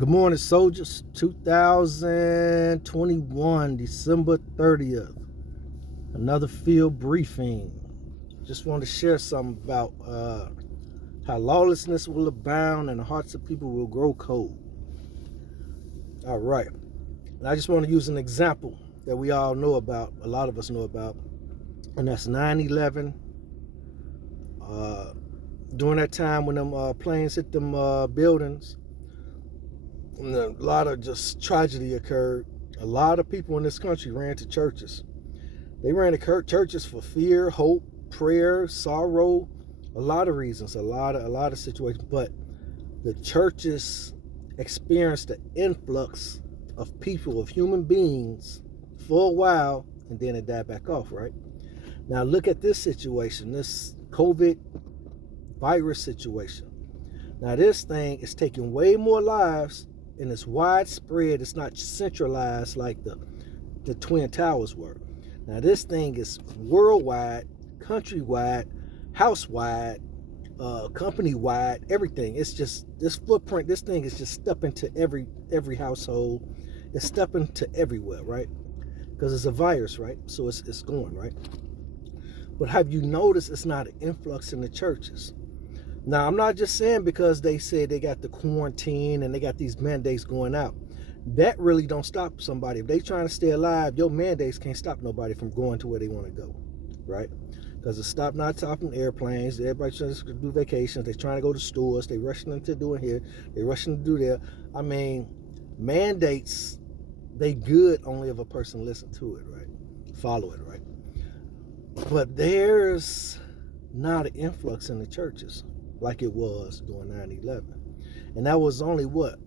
Good morning, soldiers. 2021, December 30th. Another field briefing. Just wanted to share something about how lawlessness will abound and the hearts of people will grow cold. All right. And I just want to use an example that we all know about, a lot of us know about, and that's 9/11. During that time when them planes hit them buildings, and a lot of just tragedy occurred. A lot of people in this country ran to churches. They ran to churches for fear, hope, prayer, sorrow, a lot of reasons, a lot of situations. But the churches experienced an influx of people, of human beings, for a while, and then it died back off, right? Now look at this situation, this COVID virus situation. Now this thing is taking way more lives, and it's widespread. It's not centralized like the Twin Towers were. Now this thing is worldwide, countrywide, housewide, company-wide, everything. It's just this footprint. This thing is just stepping to every household. It's stepping to everywhere, right? Because it's a virus, right? So it's going, right? But have you noticed it's not an influx in the churches? Now, I'm not just saying because they said they got the quarantine and they got these mandates going out. That really don't stop somebody. If they trying to stay alive, your mandates can't stop nobody from going to where they want to go, right? Because it's stop not stopping airplanes. Everybody trying to do vacations. They trying to go to stores. They rushing into doing here. They rushing to do there. I mean, mandates, they good only if a person listen to it, right? Follow it, right? But there's not an influx in the churches like it was during 9/11. And that was only what,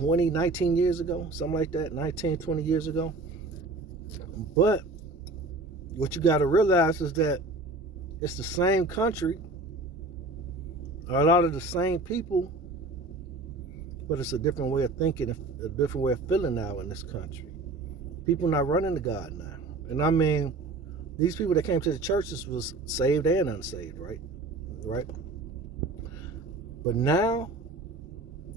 19 years ago, something like that, 19, 20 years ago. But what you got to realize is that it's the same country, a lot of the same people, but it's a different way of thinking, a different way of feeling now in this country. People not running to God now. And I mean, these people that came to the churches was saved and unsaved, right? But now,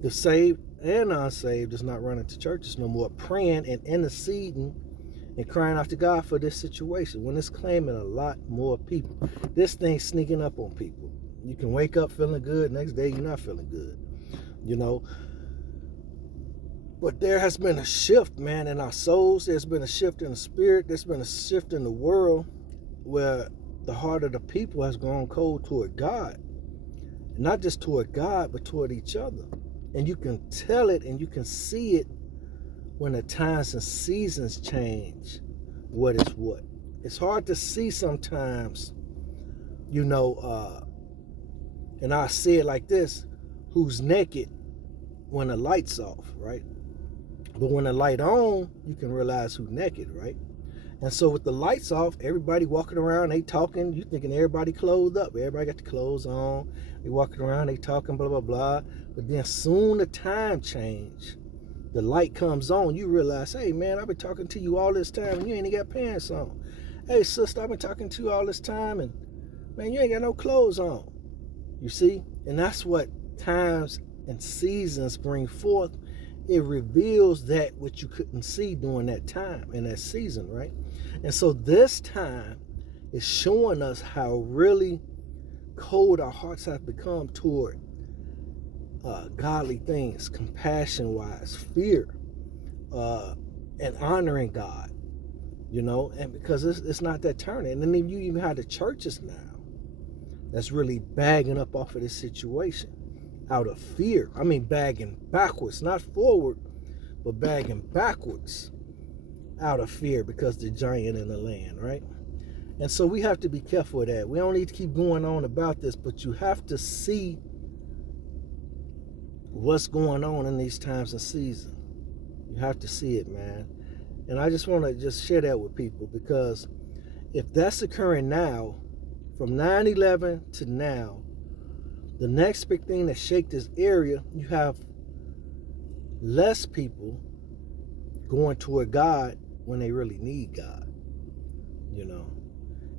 the saved and unsaved is not running to churches no more, praying and interceding and crying out to God for this situation when it's claiming a lot more people. This thing's sneaking up on people. You can wake up feeling good, next day you're not feeling good, you know. But there has been a shift, man, in our souls. There's been a shift in the spirit. There's been a shift in the world where the heart of the people has gone cold toward God. Not just toward God, but toward each other. And you can tell it and you can see it when the times and seasons change. What is what? It's hard to see sometimes, you know, and I say it like this, who's naked when the light's off, right? But when the light on, you can realize who's naked, right? And so with the lights off, everybody walking around, they talking, you thinking everybody clothed up. Everybody got the clothes on. They walking around, they talking, blah, blah, blah. But then soon the time change. The light comes on. You realize, hey, man, I've been talking to you all this time and you ain't got pants on. Hey, sister, I've been talking to you all this time and, man, you ain't got no clothes on. You see? And that's what times and seasons bring forth. It reveals that which you couldn't see during that time and that season, right? And so this time is showing us how really cold our hearts have become toward godly things, compassion-wise, fear, and honoring God, you know, and because it's not that turning. And then you even have the churches now that's really bagging up off of this situation out of fear. I mean, bagging backwards, not forward, but bagging backwards out of fear because the giant in the land, right? And so we have to be careful of that. We don't need to keep going on about this, but you have to see what's going on in these times and seasons. You have to see it, man. And I just want to just share that with people, because if that's occurring now, from 9/11 to now, the next big thing that shake this area, you have less people going toward God when they really need God, you know.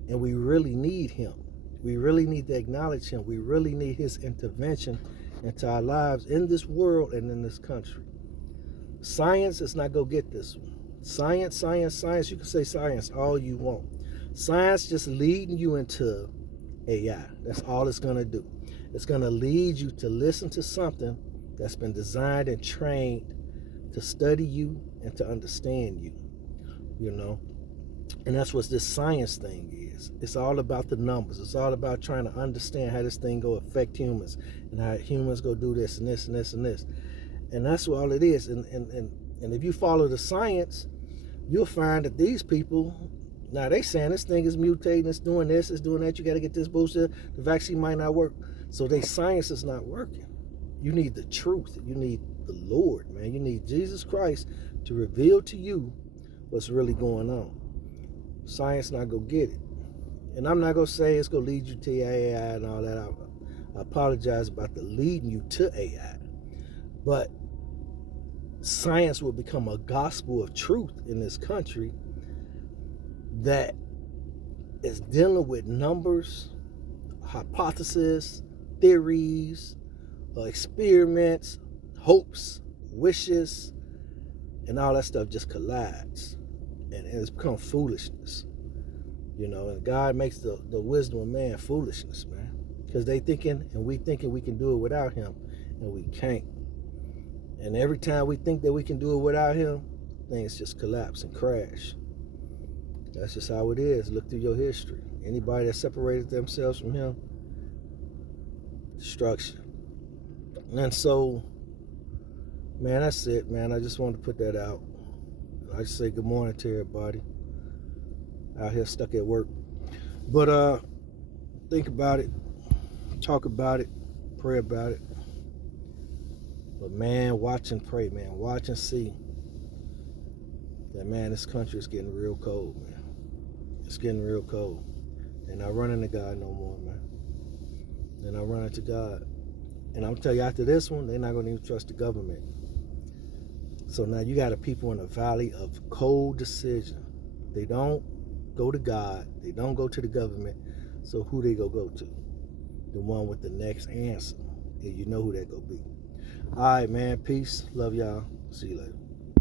And we really need him. We really need to acknowledge him. We really need his intervention into our lives in this world and in this country. Science is not going to get this one. Science, science, science. You can say science all you want. Science just leading you into AI. That's all it's going to do. It's going to lead you to listen to something that's been designed and trained to study you and to understand you, you know. And that's what this science thing is. It's all about the numbers. It's all about trying to understand how this thing go affect humans and how humans go do this and this and this and this. And that's what all it is. And if you follow the science, you'll find that these people, now they saying this thing is mutating, it's doing this, it's doing that, you got to get this booster, the vaccine might not work. So science is not working. You need the truth. You need the Lord, man. You need Jesus Christ to reveal to you what's really going on. Science not going to get it. And I'm not going to say it's going to lead you to AI and all that. I apologize about the leading you to AI. But science will become a gospel of truth in this country that is dealing with numbers, hypotheses, theories, experiments, hopes, wishes, and all that stuff just collides. And it's become foolishness. You know, and God makes the wisdom of man foolishness, man. Because they thinking and we thinking we can do it without him, and we can't. And every time we think that we can do it without him, things just collapse and crash. That's just how it is. Look through your history. Anybody that separated themselves from him, destruction. And so, man, that's it, man. I just wanted to put that out. I just say good morning to everybody out here stuck at work. But think about it, talk about it, pray about it. But man, watch and pray, man. Watch and see that, man, this country is getting real cold, man. It's getting real cold. They're not running to God no more, man. They're not running to God. And I'm tell you, after this one, they're not going to even trust the government. So now you got a people in a valley of cold decision. They don't go to God. They don't go to the government. So who they go to? The one with the next answer. And you know who that go be. All right, man. Peace. Love y'all. See you later.